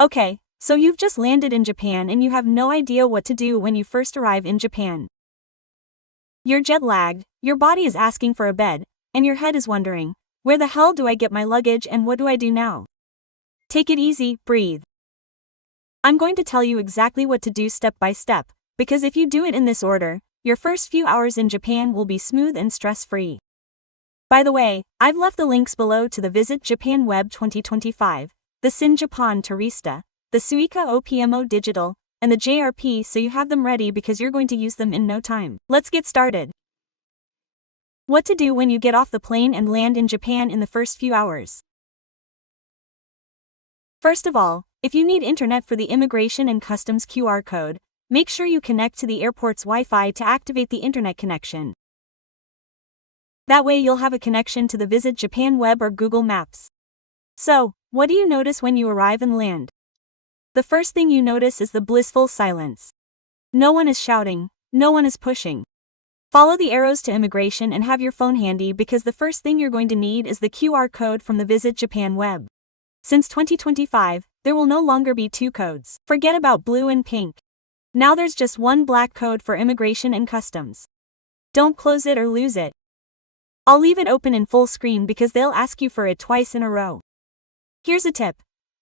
Okay, so you've just landed in Japan and you have no idea what to do when you first arrive in Japan. You're jet-lagged, your body is asking for a bed, and your head is wondering, where the hell do I get my luggage and what do I do now? Take it easy, breathe. I'm going to tell you exactly what to do step by step, because if you do it in this order, your first few hours in Japan will be smooth and stress-free. By the way, I've left the links below to the Visit Japan Web 2025, the Sin Japan Turista, the Suica OPMO Digital, and the JRP so you have them ready because you're going to use them in no time. Let's get started. What to do when you get off the plane and land in Japan in the first few hours. First of all, if you need internet for the immigration and customs QR code, make sure you connect to the airport's Wi-Fi to activate the internet connection. That way you'll have a connection to the Visit Japan Web or Google Maps. So, what do you notice when you arrive and land? The first thing you notice is the blissful silence. No one is shouting, no one is pushing. Follow the arrows to immigration and have your phone handy because the first thing you're going to need is the QR code from the Visit Japan Web. Since 2025, there will no longer be two codes. Forget about blue and pink. Now there's just one black code for immigration and customs. Don't close it or lose it. I'll leave it open in full screen because they'll ask you for it twice in a row. Here's a tip.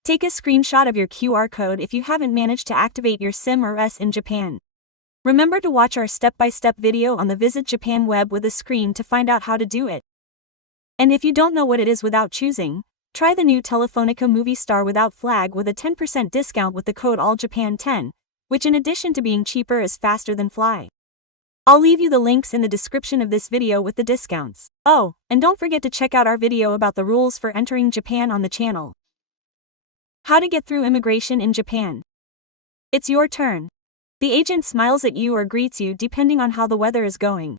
Take a screenshot of your QR code if you haven't managed to activate your SIM or S in Japan. Remember to watch our step-by-step video on the Visit Japan Web with a screen to find out how to do it. And if you don't know what it is without choosing, try the new Telefonica Movie Star without flag with a 10% discount with the code ALLJAPAN10, which in addition to being cheaper is faster than fly. I'll leave you the links in the description of this video with the discounts. Oh, and don't forget to check out our video about the rules for entering Japan on the channel. How to get through immigration in Japan. It's your turn. The agent smiles at you or greets you depending on how the weather is going.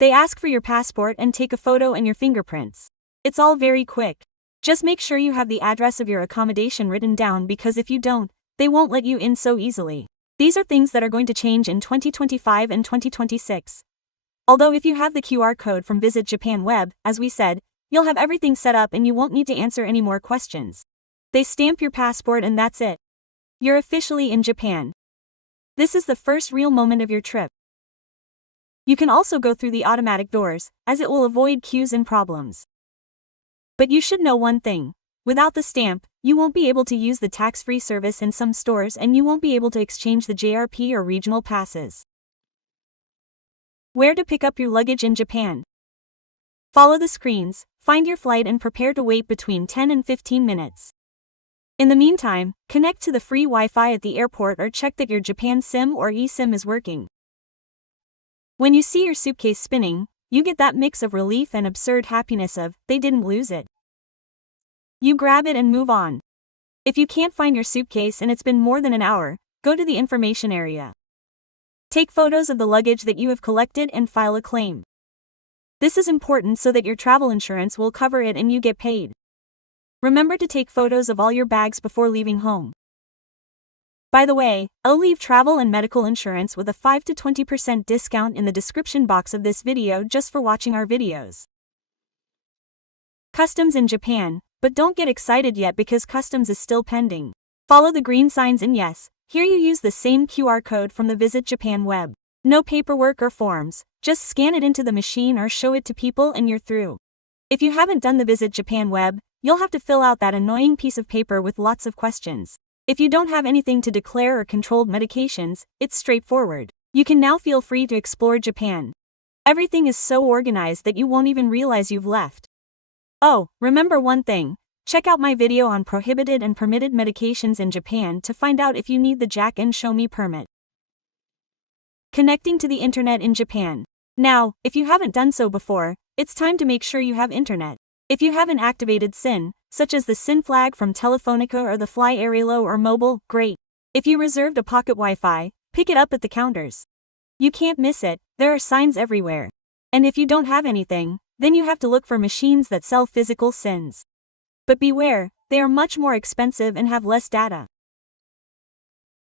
They ask for your passport and take a photo and your fingerprints. It's all very quick. Just make sure you have the address of your accommodation written down because if you don't, they won't let you in so easily. These are things that are going to change in 2025 and 2026. Although if you have the QR code from Visit Japan Web, as we said, you'll have everything set up and you won't need to answer any more questions. They stamp your passport and that's it. You're officially in Japan. This is the first real moment of your trip. You can also go through the automatic doors, as it will avoid queues and problems. But you should know one thing. Without the stamp, you won't be able to use the tax-free service in some stores and you won't be able to exchange the JRP or regional passes. Where to pick up your luggage in Japan. Follow the screens, find your flight and prepare to wait between 10 and 15 minutes. In the meantime, connect to the free Wi-Fi at the airport or check that your Japan SIM or eSIM is working. When you see your suitcase spinning, you get that mix of relief and absurd happiness of, they didn't lose it. You grab it and move on. If you can't find your suitcase and it's been more than an hour, go to the information area. Take photos of the luggage that you have collected and file a claim. This is important so that your travel insurance will cover it and you get paid. Remember to take photos of all your bags before leaving home. By the way, I'll leave travel and medical insurance with a 5 to 20% discount in the description box of this video just for watching our videos. Customs in Japan, but don't get excited yet because customs is still pending. Follow the green signs and yes, here you use the same QR code from the Visit Japan Web. No paperwork or forms, just scan it into the machine or show it to people and you're through. If you haven't done the Visit Japan Web, you'll have to fill out that annoying piece of paper with lots of questions. If you don't have anything to declare or controlled medications, it's straightforward. You can now feel free to explore Japan. Everything is so organized that you won't even realize you've left. Oh, remember one thing. Check out my video on prohibited and permitted medications in Japan to find out if you need the Jack and Show Me permit. Connecting to the internet in Japan. Now, if you haven't done so before, it's time to make sure you have internet. If you have an activated SIN, such as the SIN flag from Telefonica or the Fly Airelo or Mobile, great. If you reserved a pocket Wi-Fi, pick it up at the counters. You can't miss it, there are signs everywhere. And if you don't have anything, then you have to look for machines that sell physical SINs. But beware, they are much more expensive and have less data.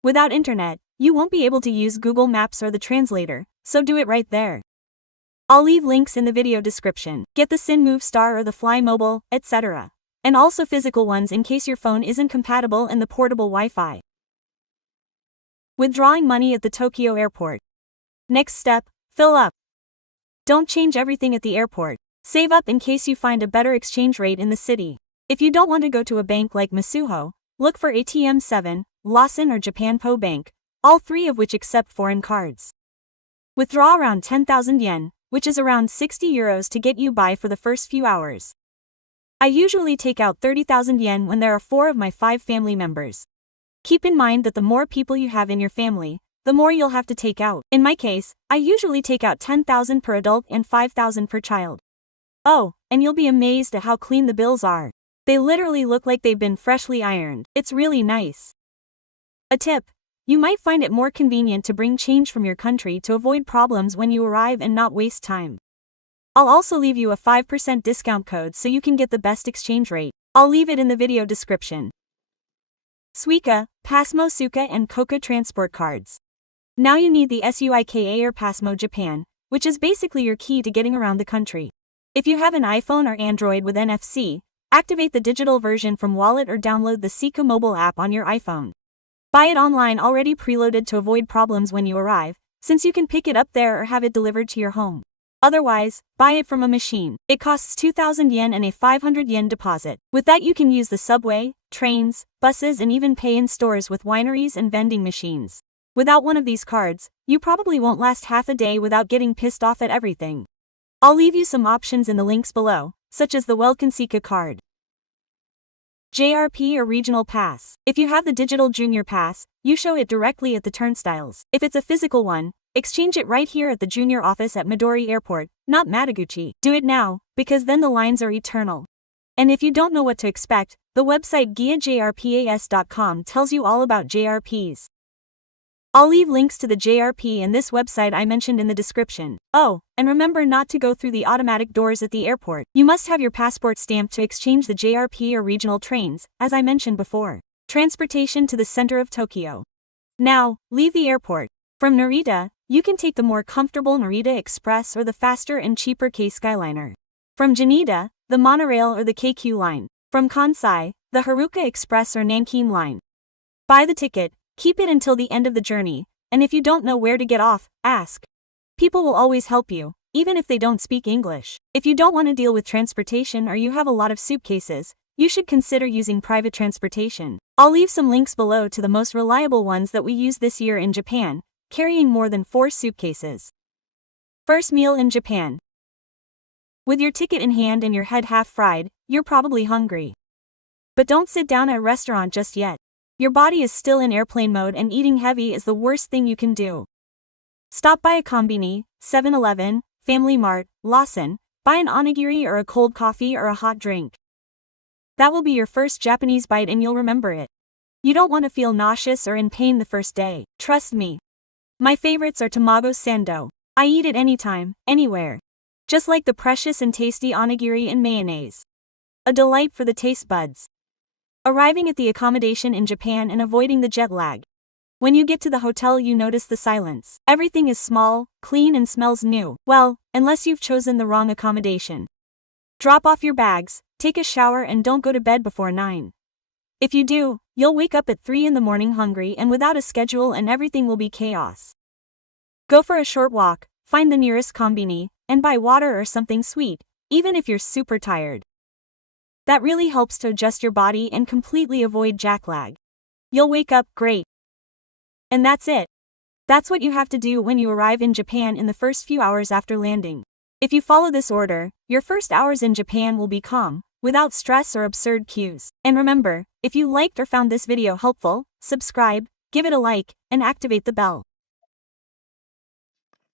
Without internet, you won't be able to use Google Maps or the translator, so do it right there. I'll leave links in the video description. Get the SIN Move Star or the Fly Mobile, etc. And also physical ones in case your phone isn't compatible and the portable Wi-Fi. Withdrawing money at the Tokyo airport. Next step, fill up. Don't change everything at the airport. Save up in case you find a better exchange rate in the city. If you don't want to go to a bank like Misuho, look for ATM 7, Lawson or Japan Po Bank, all three of which accept foreign cards. Withdraw around 10,000 yen, which is around 60 euros to get you by for the first few hours. I usually take out 30,000 yen when there are 4 of my 5 family members. Keep in mind that the more people you have in your family, the more you'll have to take out. In my case, I usually take out 10,000 per adult and 5,000 per child. Oh, and you'll be amazed at how clean the bills are. They literally look like they've been freshly ironed. It's really nice. A tip: you might find it more convenient to bring change from your country to avoid problems when you arrive and not waste time. I'll also leave you a 5% discount code so you can get the best exchange rate. I'll leave it in the video description. Suica, Pasmo, Suica and Icoca transport cards. Now you need the Suica or Pasmo Japan, which is basically your key to getting around the country. If you have an iPhone or Android with NFC, activate the digital version from Wallet or download the Suica mobile app on your iPhone. Buy it online already preloaded to avoid problems when you arrive, since you can pick it up there or have it delivered to your home. Otherwise, buy it from a machine. It costs 2,000 yen and a 500 yen deposit. With that you can use the subway, trains, buses and even pay in stores with wineries and vending machines. Without one of these cards, you probably won't last half a day without getting pissed off at everything. I'll leave you some options in the links below, such as the Welcome Suica card. JRP or Regional Pass. If you have the digital Junior Pass, you show it directly at the turnstiles. If it's a physical one, exchange it right here at the Junior office at Midori Airport, not Mataguchi. Do it now, because then the lines are eternal. And if you don't know what to expect, the website guiajrpas.com tells you all about JRPs. I'll leave links to the JRP and this website I mentioned in the description. Oh, and remember not to go through the automatic doors at the airport. You must have your passport stamped to exchange the JRP or regional trains, as I mentioned before. Transportation to the center of Tokyo. Now, leave the airport. From Narita, you can take the more comfortable Narita Express or the faster and cheaper K Skyliner. From Janeda, the monorail or the KQ line. From Kansai, the Haruka Express or Nankin line. Buy the ticket. Keep it until the end of the journey, and if you don't know where to get off, ask. People will always help you, even if they don't speak English. If you don't want to deal with transportation or you have a lot of suitcases, you should consider using private transportation. I'll leave some links below to the most reliable ones that we used this year in Japan, carrying more than 4 suitcases. First meal in Japan. With your ticket in hand and your head half fried, you're probably hungry. But don't sit down at a restaurant just yet. Your body is still in airplane mode and eating heavy is the worst thing you can do. Stop by a Konbini, 7-Eleven, Family Mart, Lawson, buy an onigiri or a cold coffee or a hot drink. That will be your first Japanese bite and you'll remember it. You don't want to feel nauseous or in pain the first day, trust me. My favorites are tamago sando. I eat it anytime, anywhere. Just like the precious and tasty onigiri and mayonnaise. A delight for the taste buds. Arriving at the accommodation in Japan and avoiding the jet lag. When you get to the hotel you notice the silence. Everything is small, clean and smells new. Well, unless you've chosen the wrong accommodation. Drop off your bags, take a shower and don't go to bed before 9. If you do, you'll wake up at 3 in the morning hungry and without a schedule and everything will be chaos. Go for a short walk, find the nearest konbini, and buy water or something sweet, even if you're super tired. That really helps to adjust your body and completely avoid jet lag. You'll wake up great. And that's it. That's what you have to do when you arrive in Japan in the first few hours after landing. If you follow this order, your first hours in Japan will be calm, without stress or absurd queues. And remember, if you liked or found this video helpful, subscribe, give it a like, and activate the bell.